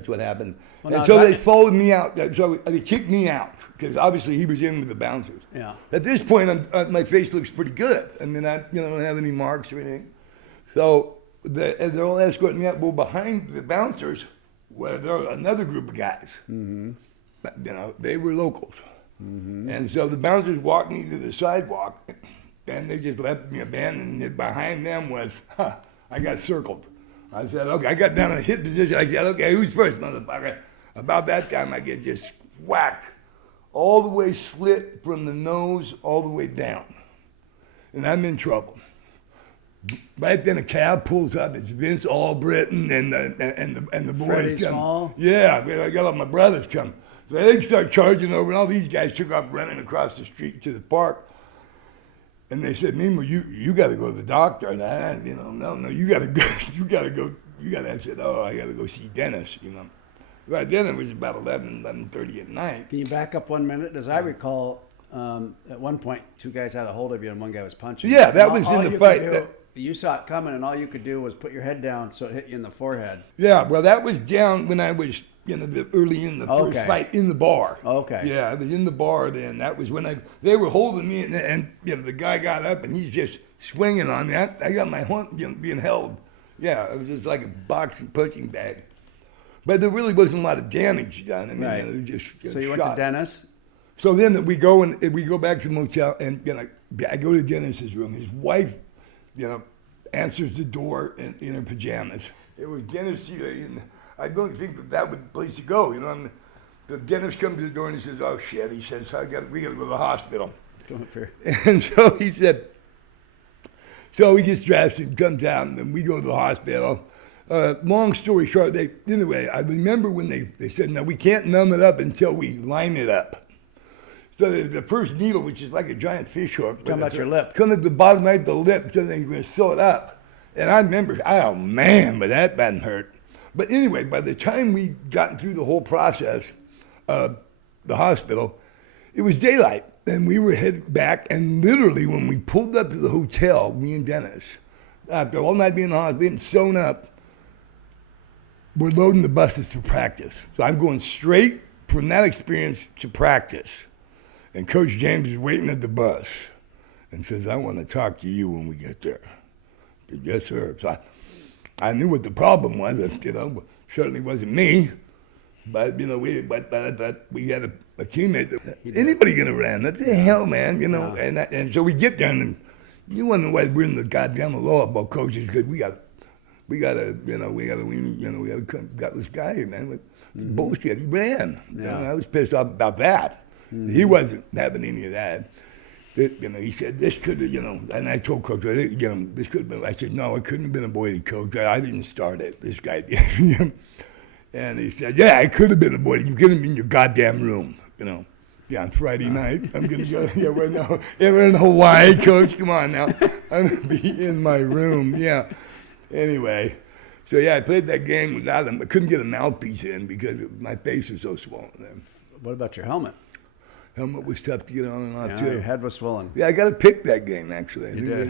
That's what happened. Well, and now so that- they followed me out. So they kicked me out because obviously he was in with the bouncers. Yeah. At this point, my face looks pretty good. I mean, I don't have any marks or anything. So they're all escorting me out. Well, behind the bouncers, were there another group of guys. Mm-hmm. But, they were locals. Mm-hmm. And so the bouncers walked me to the sidewalk, and they just left me abandoned. And behind them was, I got circled. I said, okay, I got down in a hit position. I said, okay, who's first, motherfucker? About that time, I get just whacked, all the way slit from the nose all the way down. And I'm in trouble. Right then, a cab pulls up. It's Vince Albritton and the boys Freddie come. Small? Yeah, I got all my brothers come. So they start charging over, and all these guys took off running across the street to the park. And they said, Nemo, you got to go to the doctor. And I, no, you got to go. I said, oh, I got to go see Dennis. Right then it was about 11:30 at night. Can you back up 1 minute? As I recall, at one point, two guys had a hold of you and one guy was punching. Yeah, that And was all in the you fight. could do- You saw it coming, and all you could do was put your head down so it hit you in the forehead. Yeah, well, that was down when I was, early in the first fight in the bar. Okay. Yeah, I was in the bar then. That was when they were holding me, and the guy got up and he's just swinging on me. I got my hump, being held. Yeah, it was just like a boxing punching bag. But there really wasn't a lot of damage done. I mean, Right. it was just So you went to Dennis? So then we go back to the motel, and I go to Dennis's room. His wife, answers the door in her pajamas. It was Dennis, and I don't think that was the place to go. The Dennis comes to the door and he says, "Oh shit!" He says, "We got to go to the hospital." Don't fear. And so he said, so he gets dressed and comes out, and we go to the hospital. Long story short, anyway, I remember when they said, no, we can't numb it up until we line it up. So the first needle, which is like a giant fish hook. Talking about your lip. Come at the bottom right of the lip, so they're going to sew it up. And I remember, oh man, but that didn't hurt. But anyway, by the time we gotten through the whole process of the hospital, it was daylight. And we were headed back, and literally when we pulled up to the hotel, me and Dennis, after all night being in the hospital, being sewn up, we're loading the buses for practice. So I'm going straight from that experience to practice. And Coach James is waiting at the bus and says, I want to talk to you when we get there. I said, yes, sir. So I knew what the problem was. Certainly wasn't me. But, we had a teammate. Anybody could have ran. What the hell, man? Yeah. And so we get there, and you wonder why we're in the goddamn Aloha about coaches, because we got this guy here, man, with bullshit. He ran. Yeah. I was pissed off about that. Mm-hmm. He wasn't having any of that. He said, this could have, and I told Coach, this could have been. I said, no, it couldn't have been avoided, Coach. I didn't start it. This guy did. And he said, yeah, it could have been avoided. You could have been in your goddamn room, Yeah, on Friday night. I'm going to go, we're in Hawaii, Coach. Come on now. I'm going to be in my room. Yeah. Anyway, so yeah, I played that game without him. I couldn't get a mouthpiece in because my face was so swollen. What about your helmet? Helmet was tough to get on and off, Yeah, too. your head was swollen. Yeah, I got to pick that game, actually. You did.